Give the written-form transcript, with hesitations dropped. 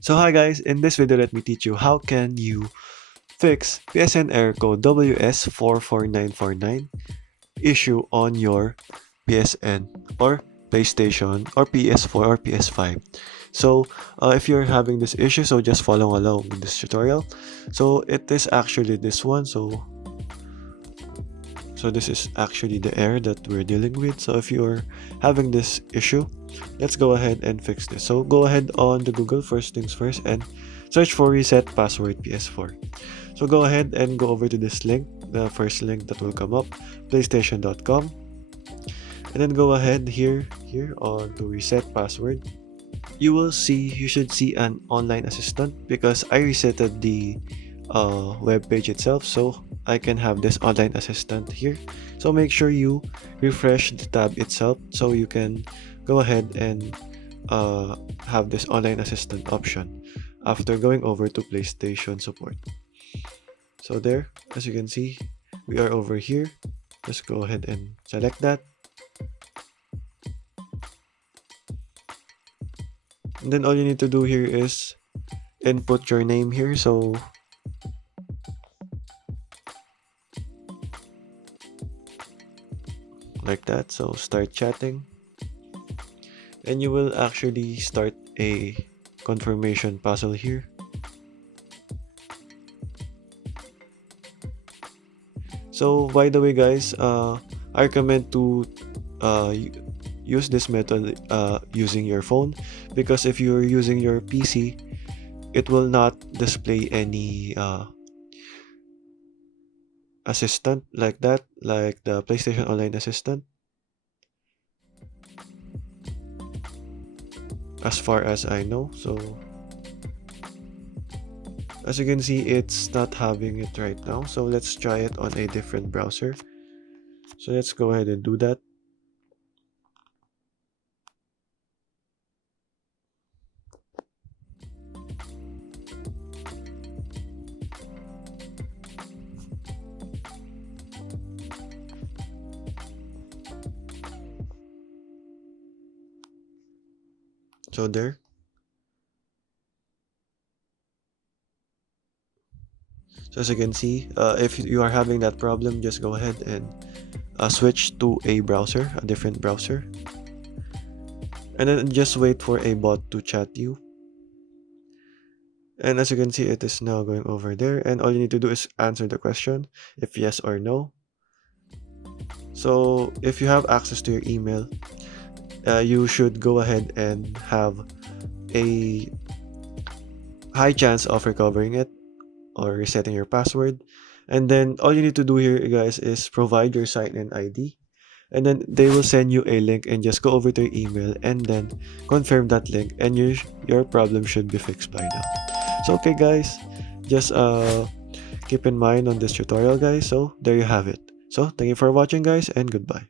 So hi guys, in this video let me teach you how can you fix PSN error code WS-44949 issue on your PSN or PlayStation or PS4 or PS5. So if you're having this issue, so just follow along with this tutorial. So it is actually this one. So this is actually the error that we're dealing with. So if you're having this issue, let's go ahead and fix this. So go ahead on the Google first things first and search for reset password PS4. So go ahead and go over to this link, the first link that will come up, playstation.com, and then go ahead here on to reset password. You should see an online assistant because I resetted the web page itself, so I can have this online assistant here. So make sure you refresh the tab itself so you can go ahead and have this online assistant option after going over to PlayStation support. So there, as you can see, we are over here. Just go ahead and select that. And then all you need to do here is input your name here. So like that. So start chatting. And you will actually start a confirmation puzzle here. So by the way guys, I recommend to use this method using your phone, because if you're using your PC, it will not display any assistant like that, like the PlayStation Online assistant, as far as I know. So as you can see, it's not having it right now. So let's try it on a different browser. So let's go ahead and do that. So there. So as you can see, if you are having that problem, just go ahead and switch to a browser, a different browser. And then just wait for a bot to chat you. And as you can see, it is now going over there. And all you need to do is answer the question, if yes or no. So if you have access to your email, you should go ahead and have a high chance of recovering it or resetting your password. And then all you need to do here, guys, is provide your sign-in ID. And then they will send you a link, and just go over to your email and then confirm that link, and your problem should be fixed by now. So okay guys, just keep in mind on this tutorial guys. So there you have it. So thank you for watching guys, and goodbye.